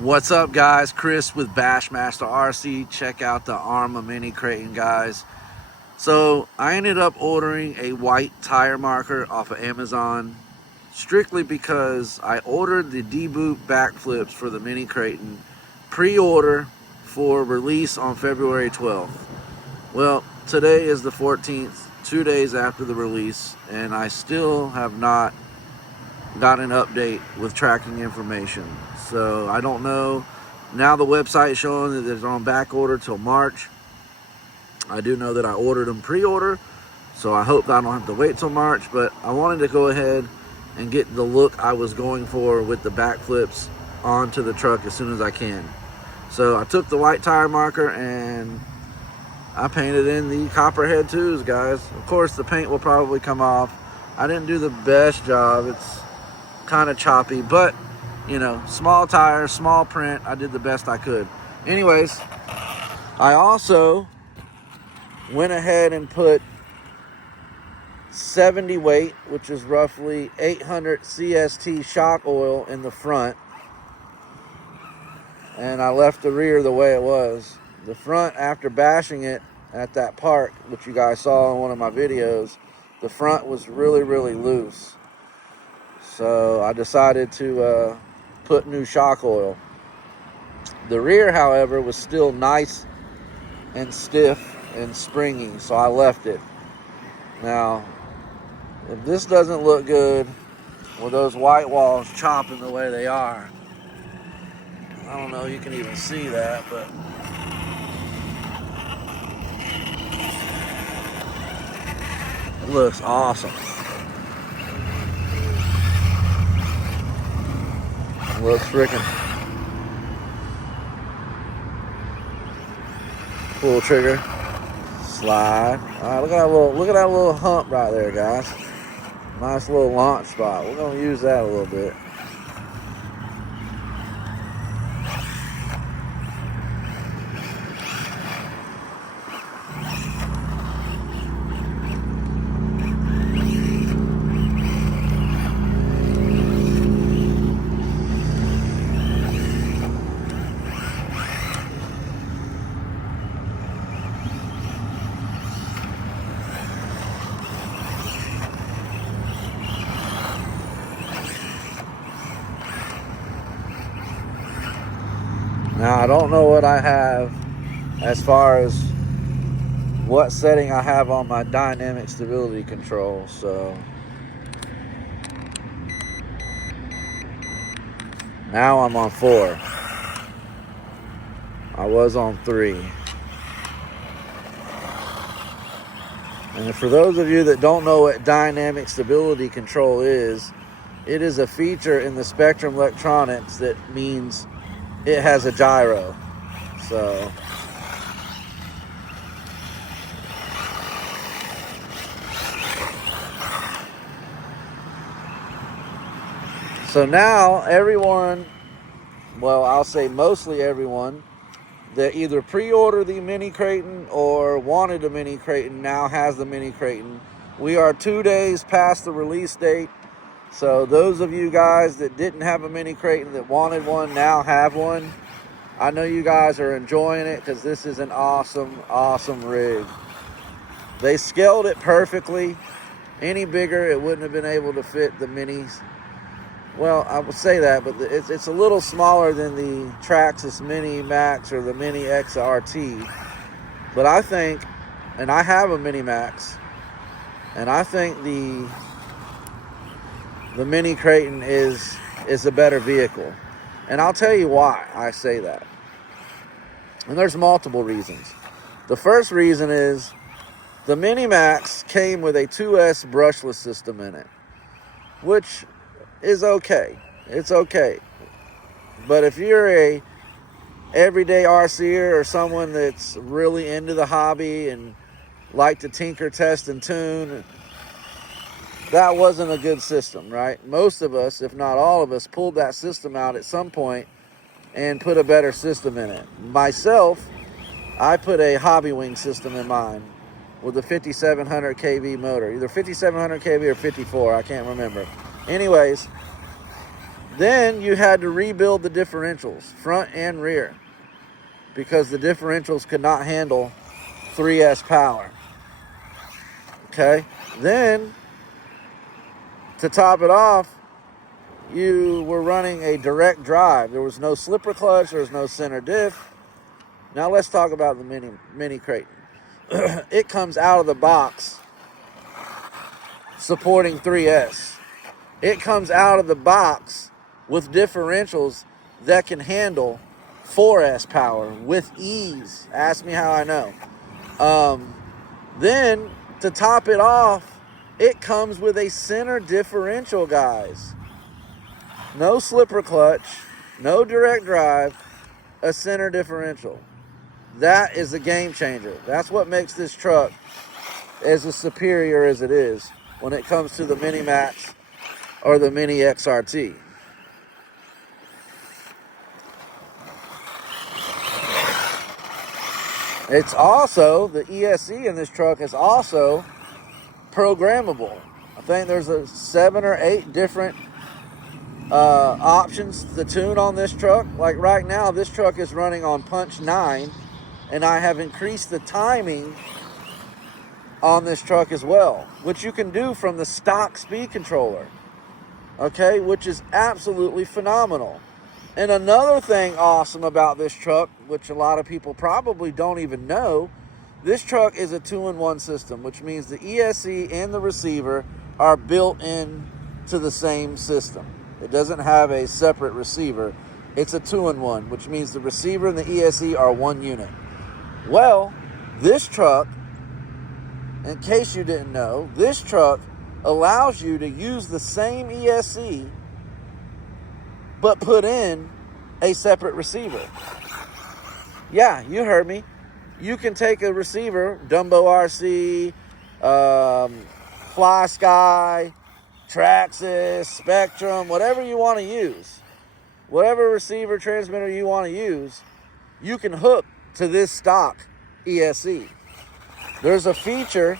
What's up, guys? Chris with Bashmaster RC. Check out the Arma mini Kraton, guys. So I ended up ordering a white tire marker off of Amazon strictly because I ordered the deboot backflips for the mini Kraton pre-order for release on February 12th. Well, today is the 14th, 2 days after the release, and I still have not got an update with tracking information. So I don't know. Now the website is showing that it's on back order till March. I do know that I ordered them pre-order, so I hope that I don't have to wait till March, but I wanted to go ahead and get the look I was going for with the backflips onto the truck as soon as I can. So I took the white tire marker and I painted in the Copperhead 2s, guys. Of course, the paint will probably come off. I didn't do the best job. It's kind of choppy, but you know, small tire, small print. I did the best I could. Anyways, I also went ahead and put 70 weight, which is roughly 800 CST shock oil in the front, and I left the rear the way it was. The front, after bashing it at that park, which you guys saw in one of my videos, the front was really loose. So I decided to put new shock oil. The rear, however, was still nice and stiff and springy, so I left it. Now, if this doesn't look good with those white walls chopping the way they are, I don't know, you can even see that, but it looks awesome. Looks freaking. Pull trigger, slide. All right, look at that little hump right there, guys. Nice little launch spot. We're gonna use that a little bit. Now, I don't know what I have as far as what setting I have on my dynamic stability control, so now I'm on 4. I was on 3. And for those of you that don't know what dynamic stability control is, it is a feature in the Spectrum electronics that means it has a gyro. So now everyone, well, I'll say mostly everyone that either pre-ordered the mini Kraton or wanted a mini Kraton now has the mini Kraton. We are 2 days past the release date. So those of you guys that didn't have a mini Kraton that wanted one now have one. I know you guys are enjoying it because this is an awesome rig. They scaled it perfectly. Any bigger, it wouldn't have been able to fit the minis. Well, I would say that, but it's a little smaller than the Traxxas Mini Max or the Mini XRT. But I think, and I have a Mini Max, and I think the mini Kraton is a better vehicle. And I'll tell you why I say that. And there's multiple reasons. The first reason is the Mini Max came with a 2S brushless system in it, which is okay. It's okay. But if you're a everyday RCer or someone that's really into the hobby and like to tinker, test, and tune, that wasn't a good system, right? Most of us, if not all of us, pulled that system out at some point and put a better system in it. Myself, I put a Hobby Wing system in mine with a 5700 kV motor, either 5700 kV or 54, I can't remember. Anyways, Then you had to rebuild the differentials, front and rear, because the differentials could not handle 3S power. Okay? Then, to top it off, you were running a direct drive. There was no slipper clutch, there was no center diff. Now let's talk about the mini Kraton. It comes out of the box supporting 3S. It comes out of the box with differentials that can handle 4S power with ease. Ask me how I know. Then, to top it off, it comes with a center differential, guys. No slipper clutch, no direct drive, a center differential. That is a game changer. That's what makes this truck as superior as it is when it comes to the Mini Max or the Mini XRT. It's also, the ESC in this truck is also programmable. I think there's 7 or 8 different options to tune on this truck. Like right now, this truck is running on punch 9, and I have increased the timing on this truck as well, which you can do from the stock speed controller. Okay, which is absolutely phenomenal. And another thing awesome about this truck, which a lot of people probably don't even know, this truck is a 2-in-1 system, which means the ESC and the receiver are built in to the same system. It doesn't have a separate receiver. It's a 2-in-1, which means the receiver and the ESC are one unit. Well, this truck, in case you didn't know, this truck allows you to use the same ESC but put in a separate receiver. Yeah, you heard me. You can take a receiver, Dumbo RC, Fly Sky, Traxxas, Spectrum, whatever you want to use. Whatever receiver transmitter you want to use, you can hook to this stock ESC. There's a feature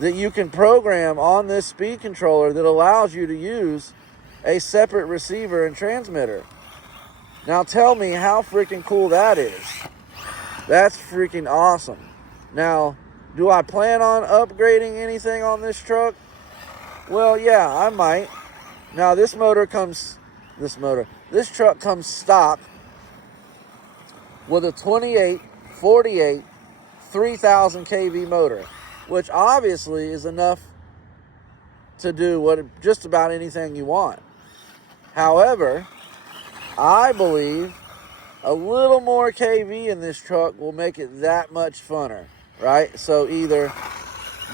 that you can program on this speed controller that allows you to use a separate receiver and transmitter. Now tell me how freaking cool that is. That's freaking awesome. Now, do I plan on upgrading anything on this truck? Well, yeah, I might. Now this truck comes stock with a 28, 48, 3000 kV motor, which obviously is enough to do just about anything you want. However, I believe a little more kV in this truck will make it that much funner, right? So either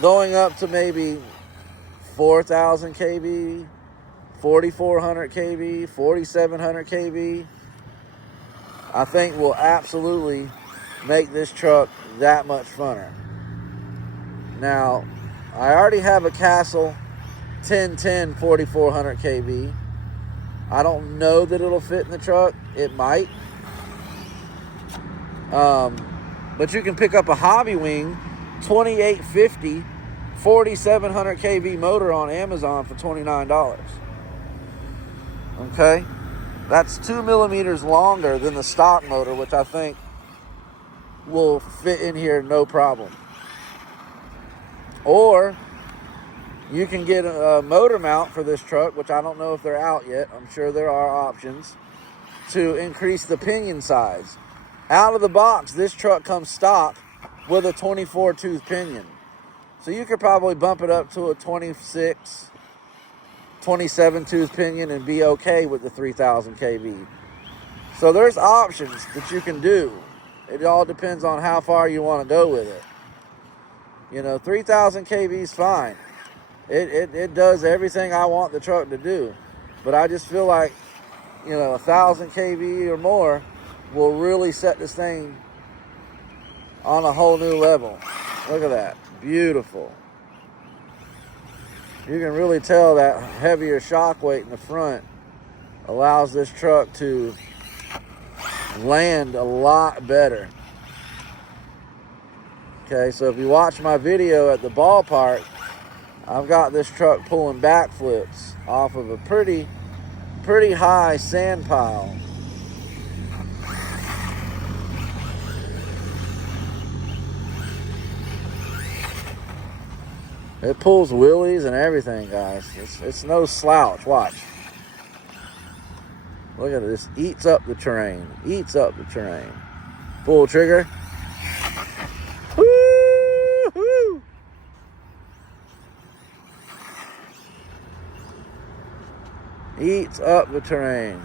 going up to maybe 4000 kV, 4400 kV, 4700 kV, I think will absolutely make this truck that much funner. Now, I already have a Castle 1010 4400 kV. I don't know that it'll fit in the truck. It might. But you can pick up a Hobby Wing 2850 4700 kV motor on Amazon for $29. Okay? That's 2 millimeters longer than the stock motor, which I think will fit in here no problem. Or you can get a motor mount for this truck, which I don't know if they're out yet. I'm sure there are options to increase the pinion size. Out of the box, this truck comes stock with a 24 tooth pinion. So you could probably bump it up to a 26, 27 tooth pinion and be okay with the 3000 kV. So there's options that you can do. It all depends on how far you want to go with it. 3000 kV is fine. It does everything I want the truck to do. But I just feel like, 1000 kV or more will really set this thing on a whole new level. Look at that. Beautiful. You can really tell that heavier shock weight in the front allows this truck to land a lot better. Okay, so if you watch my video at the ballpark, I've got this truck pulling backflips off of a pretty pretty high sand pile. It pulls wheelies and everything, guys. It's no slouch. Watch. Look at this. Eats up the terrain. Eats up the terrain. Pull trigger. Woo-hoo! Eats up the terrain.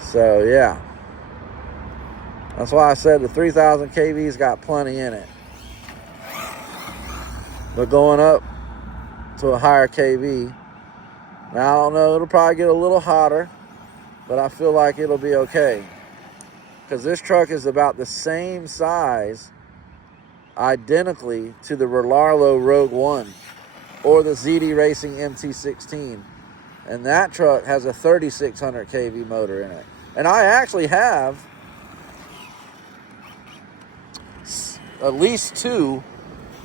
So, yeah. That's why I said the 3,000 kV's got plenty in it. But going up to a higher kV, now I don't know, it'll probably get a little hotter, but I feel like it'll be okay. Because this truck is about the same size, identically to the Relarlo Rogue One or the ZD Racing MT16. And that truck has a 3,600 kV motor in it. And I actually have at least 2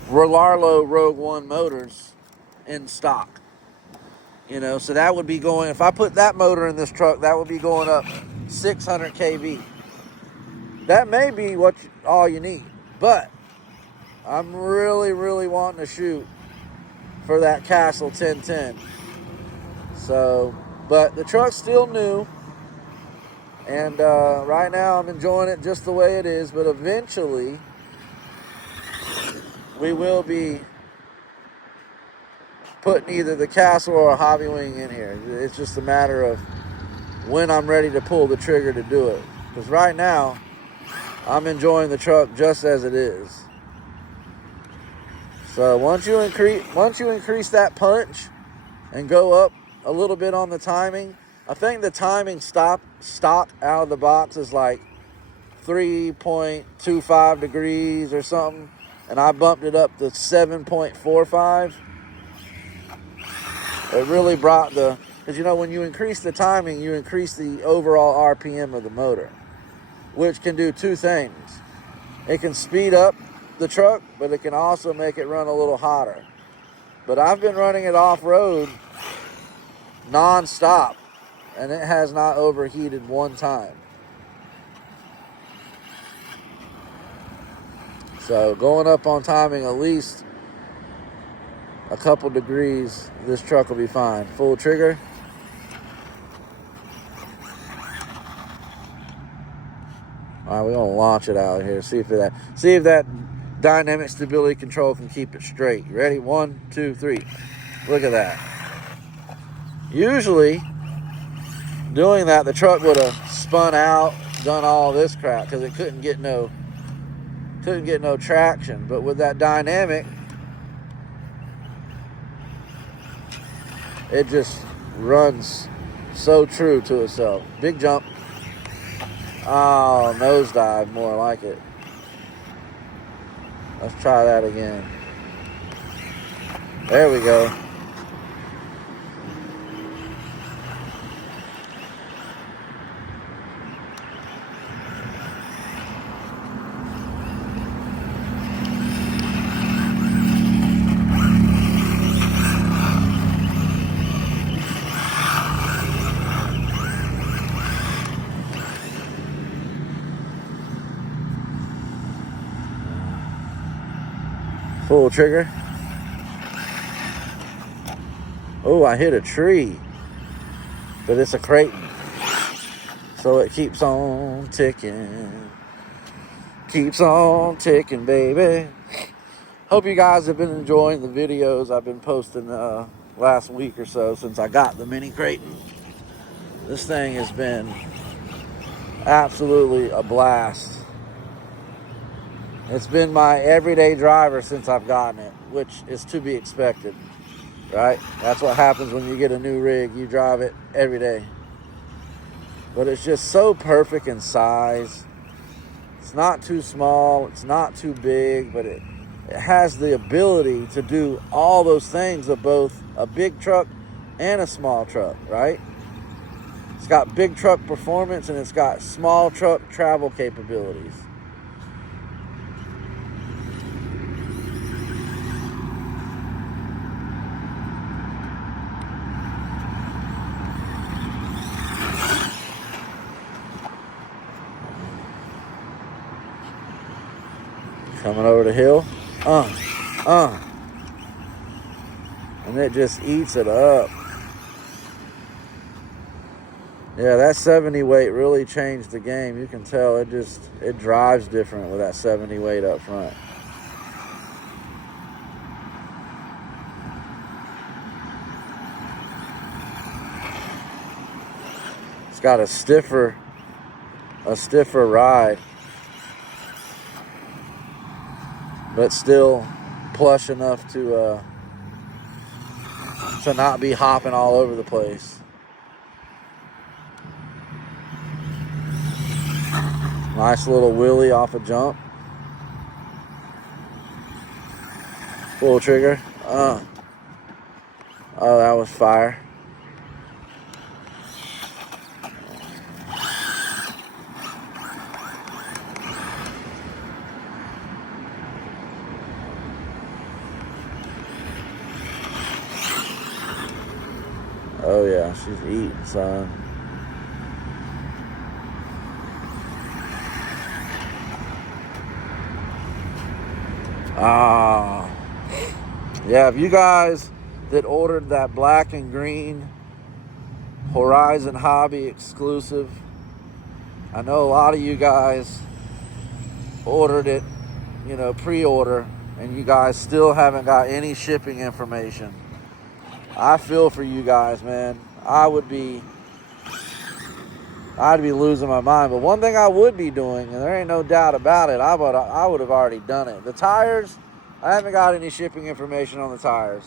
Relarlo Rogue One motors in stock. You know, so that would be going, if I put that motor in this truck, that would be going up 600 kV. That may be all you need, but I'm really, really wanting to shoot for that Castle 1010. So, but the truck's still new, and right now I'm enjoying it just the way it is, but eventually we will be putting either the Castle or a Hobby Wing in here. It's just a matter of when I'm ready to pull the trigger to do it. Because right now, I'm enjoying the truck just as it is. So once you increase that punch and go up a little bit on the timing, I think the timing stock out of the box is like 3.25 degrees or something. And I bumped it up to 7.45. It really brought because you know, when you increase the timing, you increase the overall RPM of the motor, which can do 2 things. It can speed up the truck, but it can also make it run a little hotter. But I've been running it off-road non-stop, and it has not overheated one time. So going up on timing at least a couple degrees, this truck will be fine. Full trigger. All right, we're gonna launch it out here. See if that dynamic stability control can keep it straight. You ready? 1, 2, 3. Look at that. Usually, doing that, the truck would have spun out, done all this crap because it couldn't get no traction. But with that dynamic, it just runs so true to itself. Big jump. Oh, nosedive, more like it. Let's try that again. There we go. Full trigger. Oh, I hit a tree. But it's a Kraton. So it keeps on ticking. Keeps on ticking, baby. Hope you guys have been enjoying the videos I've been posting last week or so since I got the mini Kraton. This thing has been absolutely a blast. It's been my everyday driver since I've gotten it, which is to be expected, right? That's what happens when you get a new rig. You drive it every day. But it's just so perfect in size. It's not too small. It's not too big, but it has the ability to do all those things of both a big truck and a small truck, right? It's got big truck performance and it's got small truck travel capabilities. Coming over the hill. And it just eats it up. Yeah, that 70 weight really changed the game. You can tell it drives different with that 70 weight up front. It's got a stiffer ride, but still plush enough to not be hopping all over the place. Nice little wheelie off a jump. Full trigger. Oh, that was fire. Oh yeah, she's eating, son. Yeah, if you guys that ordered that black and green Horizon Hobby exclusive, I know a lot of you guys ordered it, pre-order, and you guys still haven't got any shipping information. I feel for you guys, man. I'd be losing my mind. But one thing I would be doing, and there ain't no doubt about it, I would have already done it. The tires, I haven't got any shipping information on the tires.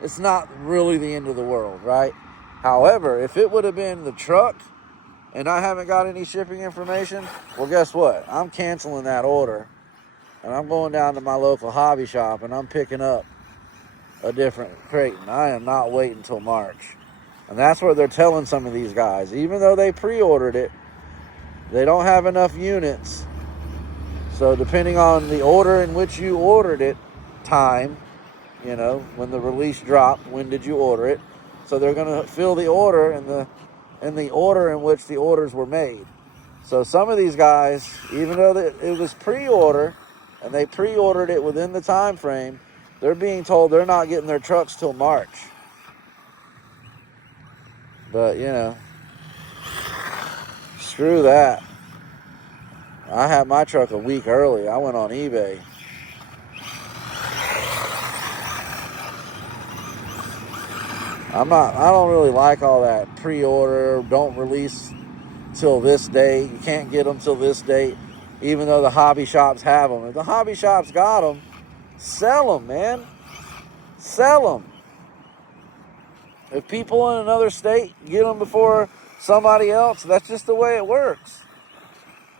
It's not really the end of the world, right? However, if it would have been the truck and I haven't got any shipping information, well, guess what? I'm canceling that order, and I'm going down to my local hobby shop, and I'm picking up a different Kraton. I am not waiting until March. And that's what they're telling some of these guys. Even though they pre-ordered it, they don't have enough units. So depending on the order in which you ordered it, time, when the release dropped, when did you order it? So they're going to fill the order in the order in which the orders were made. So some of these guys, even though it was pre-order and they pre-ordered it within the time frame, they're being told they're not getting their trucks till March. But, screw that. I had my truck a week early. I went on eBay. I don't really like all that pre-order, don't release till this date. You can't get them till this date, even though the hobby shops have them. If the hobby shops got them, sell them, man. Sell them. If people in another state get them before somebody else, that's just the way it works.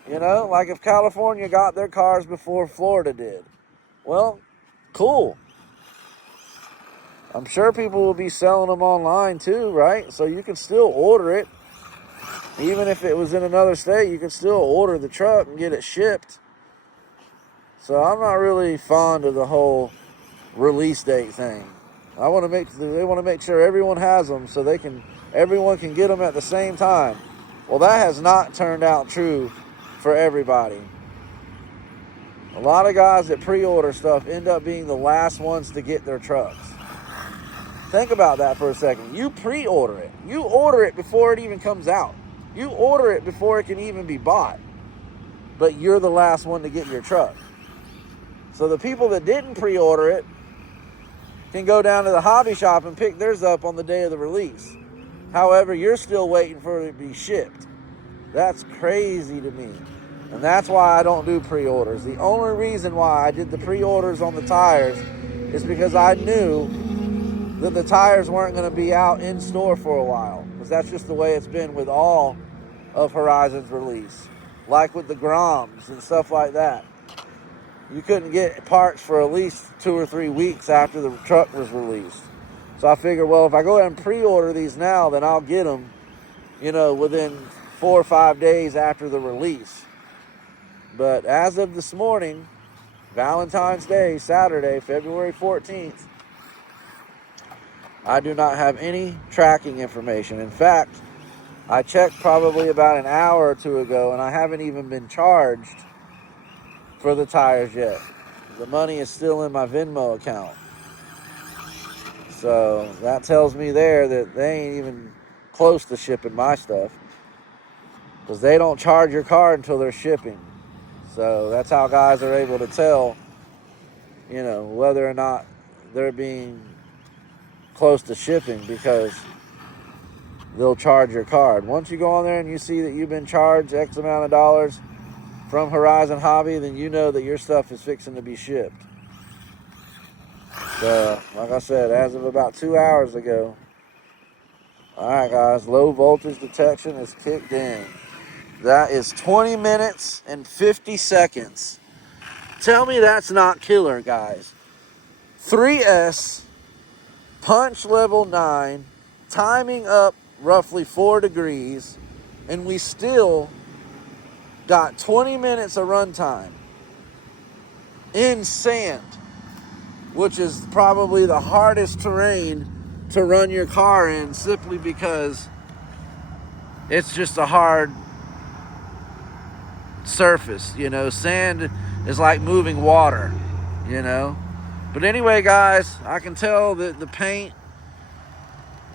Like if California got their cars before Florida did. Well, cool. I'm sure people will be selling them online too, right? So you can still order it. Even if it was in another state, you can still order the truck and get it shipped. So I'm not really fond of the whole release date thing. They want to make sure everyone has them so everyone can get them at the same time. Well, that has not turned out true for everybody. A lot of guys that pre-order stuff end up being the last ones to get their trucks. Think about that for a second. You pre-order it. You order it before it even comes out. You order it before it can even be bought. But you're the last one to get your truck. So the people that didn't pre-order it can go down to the hobby shop and pick theirs up on the day of the release. However, you're still waiting for it to be shipped. That's crazy to me. And that's why I don't do pre-orders. The only reason why I did the pre-orders on the tires is because I knew that the tires weren't going to be out in store for a while. Because that's just the way it's been with all of Horizon's release. Like with the Groms and stuff like that. You couldn't get parts for at least 2 or 3 weeks after the truck was released. So I figured, well, if I go ahead and pre-order these now, then I'll get them, within 4 or 5 days after the release. But as of this morning, Valentine's Day, Saturday, February 14th, I do not have any tracking information. In fact, I checked probably about an hour or two ago, and I haven't even been charged for the tires yet. The money is still in my Venmo account. So that tells me there that they ain't even close to shipping my stuff, because they don't charge your card until they're shipping. So that's how guys are able to tell, you know, whether or not they're being close to shipping, because they'll charge your card. Once you go on there and you see that you've been charged X amount of dollars from Horizon Hobby, then you know that your stuff is fixing to be shipped. So, like I said, as of about 2 hours ago, all right, guys, low voltage detection is kicked in. That is 20 minutes and 50 seconds. Tell me that's not killer, guys. 3S, punch level 9, timing up roughly 4 degrees, and we still got 20 minutes of runtime in sand, which is probably the hardest terrain to run your car in, simply because it's just a hard surface. You know, sand is like moving water, you know. But anyway, guys, I can tell that the paint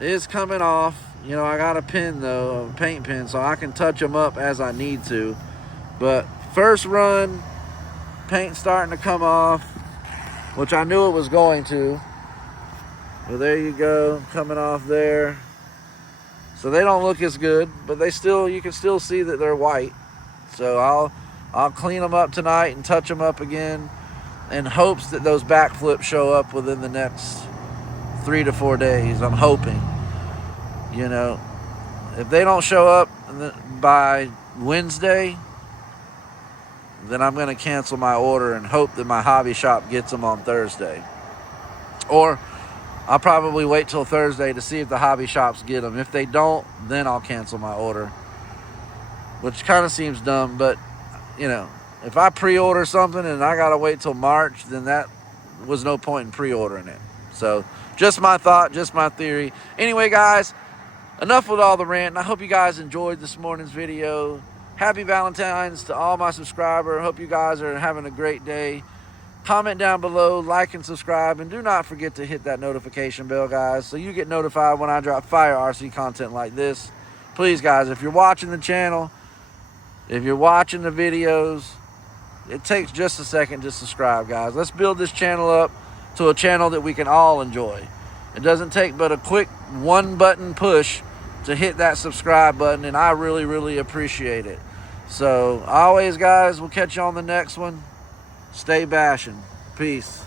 is coming off. You know, I got a pen though, a paint pen, so I can touch them up as I need to. But first run, paint starting to come off, which I knew it was going to. Well, there you go, coming off there. So they don't look as good, but they still, you can still see that they're white. So I'll clean them up tonight and touch them up again, in hopes that those backflips show up within the next 3 to 4 days. I'm hoping. You know, if they don't show up by Wednesday, then I'm going to cancel my order and hope that my hobby shop gets them on Thursday. Or I'll probably wait till Thursday to see if the hobby shops get them. If they don't, then I'll cancel my order, which kind of seems dumb, but, you know, if I pre-order something and I got to wait till March, then that was no point in pre-ordering it. So just my thought, just my theory. Anyway, guys, enough with all the rant. I hope you guys enjoyed this morning's video. Happy Valentine's to all my subscribers. Hope you guys are having a great day. Comment down below, like and subscribe, and do not forget to hit that notification bell, guys, so you get notified when I drop fire RC content like this. Please, guys, if you're watching the channel, if you're watching the videos, it takes just a second to subscribe, guys. Let's build this channel up to a channel that we can all enjoy. It doesn't take but a quick one-button push to hit that subscribe button, and I really, really appreciate it. So, always, guys, we'll catch you on the next one. Stay bashing. Peace.